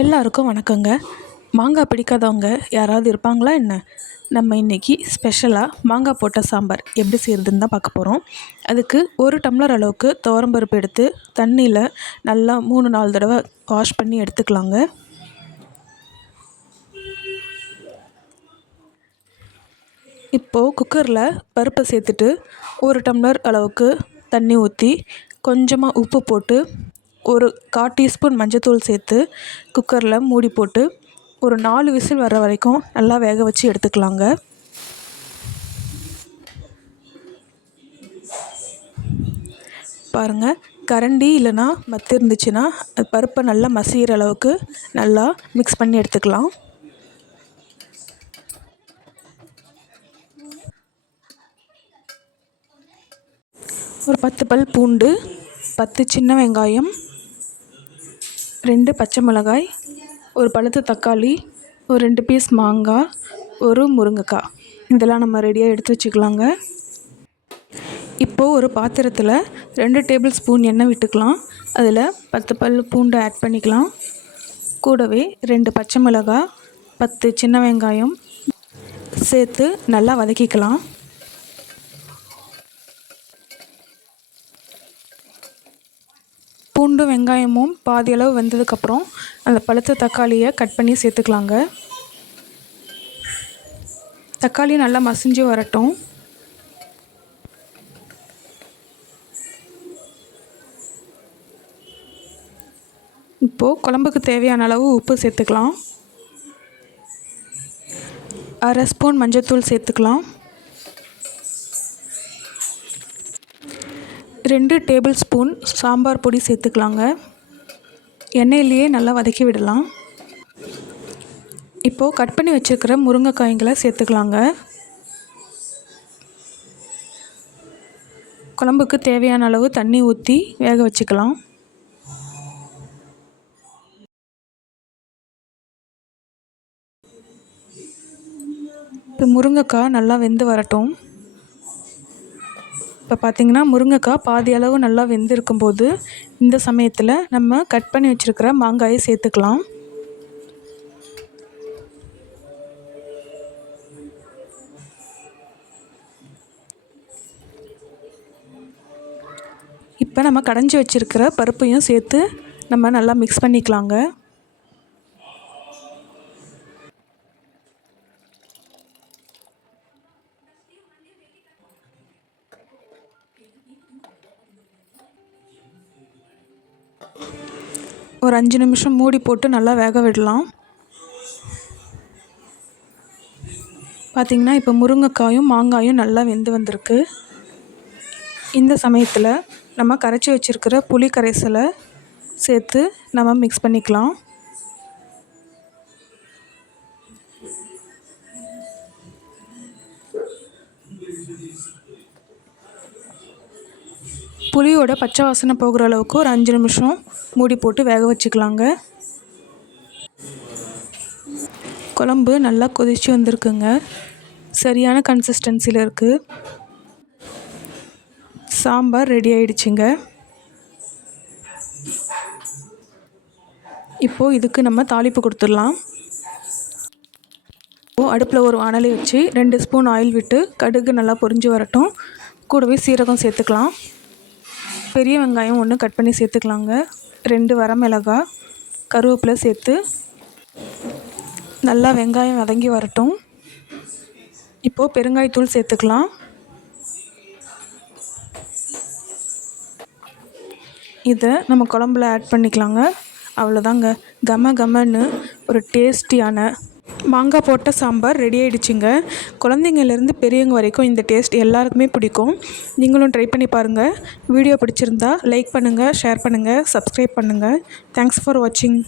எல்லாருக்கும் வணக்கங்க. மாங்காய் பிடிக்காதவங்க யாராவது இருப்பாங்களா என்ன? நம்ம இன்றைக்கி ஸ்பெஷலாக மாங்காய் போட்ட சாம்பார் எப்படி செய்கிறதுன்னு தான் பார்க்க போகிறோம் அதுக்கு ஒரு டம்ளர் அளவுக்கு துவரம்பருப்பு எடுத்து தண்ணியில் நல்லா மூணு நாலு தடவை வாஷ் பண்ணி எடுத்துக்கலாங்க. இப்போது குக்கரில் பருப்பை சேர்த்துட்டு ஒரு டம்ளர் அளவுக்கு தண்ணி ஊற்றி கொஞ்சமாக உப்பு போட்டு ஒரு கால் டீஸ்பூன் மஞ்சத்தூள் சேர்த்து குக்கரில் மூடி போட்டு ஒரு நாலு விசில் வர வரைக்கும் நல்லா வேக வச்சு எடுத்துக்கலாங்க. பாருங்கள் கரண்டி இல்லைன்னா மத்து இருந்துச்சுன்னா பருப்பை நல்லா மசிகிற அளவுக்கு நல்லா மிக்ஸ் பண்ணி எடுத்துக்கலாம். ஒரு பத்து பல் பூண்டு பத்து சின்ன வெங்காயம் ரெண்டு பச்சை மிளகாய் ஒரு பழுத்த தக்காளி ஒரு ரெண்டு பீஸ் மாங்காய் ஒரு முருங்கைக்காய். இதெல்லாம் நம்ம ரெடியாக எடுத்து வச்சுக்கலாங்க. இப்போது ஒரு பாத்திரத்தில் ரெண்டு டேபிள் ஸ்பூன் எண்ணெய் விட்டுக்கலாம். அதில் பத்து பல் பூண்டு ஆட் பண்ணிக்கலாம். கூடவே ரெண்டு பச்சை மிளகாய் பத்து சின்ன வெங்காயம் சேர்த்து நல்லா வதக்கிக்கலாம். பூண்டு வெங்காயமும் பாதி அளவு வெந்ததுக்கப்புறம் அந்த பழுத்த தக்காளியை கட் பண்ணி சேர்த்துக்கலாங்க. தக்காளி நல்லா மசிஞ்சு வரட்டும். இப்போது குழம்புக்கு தேவையான அளவு உப்பு சேர்த்துக்கலாம். அரை ஸ்பூன் மஞ்சத்தூள் சேர்த்துக்கலாம். ரெண்டு டேபிள் ஸ்பூன் சாம்பார் பொடி சேர்த்துக்கலாங்க. எண்ணெயிலேயே நல்லா வதக்கி விடலாம். இப்போது கட் பண்ணி வச்சுருக்கிற முருங்கைக்காய்களை சேர்த்துக்கலாங்க. குழம்புக்கு தேவையான அளவு தண்ணி ஊற்றி வேக வச்சுக்கலாம். இப்போ முருங்கைக்காய் நல்லா வெந்து வரட்டும். இப்போ பார்த்திங்கன்னா முருங்கைக்காய் பாதி அளவு நல்லா வெந்திருக்கும் போது இந்த சமயத்தில் நம்ம கட் பண்ணி வச்சுருக்கிற மாங்காயை சேர்த்துக்கலாம். இப்போ நம்ம கடைஞ்சி வச்சுருக்கிற பருப்பையும் சேர்த்து நம்ம நல்லா மிக்ஸ் பண்ணிக்கலாங்க. ஒரு அஞ்சு நிமிஷம் மூடி போட்டு நல்லா வேக விடலாம். பார்த்திங்கன்னா இப்போ முருங்கைக்காயும் மாங்காயும் நல்லா வெந்து வந்திருக்கு. இந்த சமயத்தில் நம்ம கரைச்சி வச்சுருக்கிற புளி கரைசலை சேர்த்து நம்ம மிக்ஸ் பண்ணிக்கலாம். புளியோட பச்சை வாசனை போகிற அளவுக்கு ஒரு அஞ்சு நிமிஷம் மூடி போட்டு வேக வச்சுக்கலாங்க. குழம்பு நல்லா கொதிச்சு வந்திருக்குங்க. சரியான கன்சிஸ்டன்சியில் இருக்குது சாம்பார் ரெடி ஆயிடுச்சுங்க. இப்போது இதுக்கு நம்ம தாளிப்பு கொடுத்துடலாம். இப்போது அடுப்பில் ஒரு வானலை வச்சு ரெண்டு ஸ்பூன் ஆயில் விட்டு கடுகு நல்லா பொரிஞ்சு வரட்டும். கூடவே சீரகம் சேர்த்துக்கலாம். பெரிய வெங்காயம் ஒன்று கட் பண்ணி சேர்த்துக்கலாங்க. ரெண்டு வரமிளகாய் கருவேப்பிலை சேர்த்து நல்லா வெங்காயம் வதங்கி வரட்டும். இப்போது பெருங்காயத்தூள் சேர்த்துக்கலாம். இதை நம்ம குழம்புல ஆட் பண்ணிக்கலாங்க. அவ்வளோதாங்க கம கமன்னு ஒரு டேஸ்டியான மாங்காய் போட்ட சாம்பார் ரெடி ஆகிடுச்சிங்க குழந்தைங்கள்லேருந்து பெரியவங்க வரைக்கும் இந்த டேஸ்ட் எல்லாருக்குமே பிடிக்கும். நீங்களும் ட்ரை பண்ணி பாருங்கள் வீடியோ பிடிச்சிருந்தா லைக் பண்ணுங்கள் ஷேர் பண்ணுங்கள் சப்ஸ்கிரைப் பண்ணுங்கள் தேங்க்ஸ் ஃபார் வாட்சிங்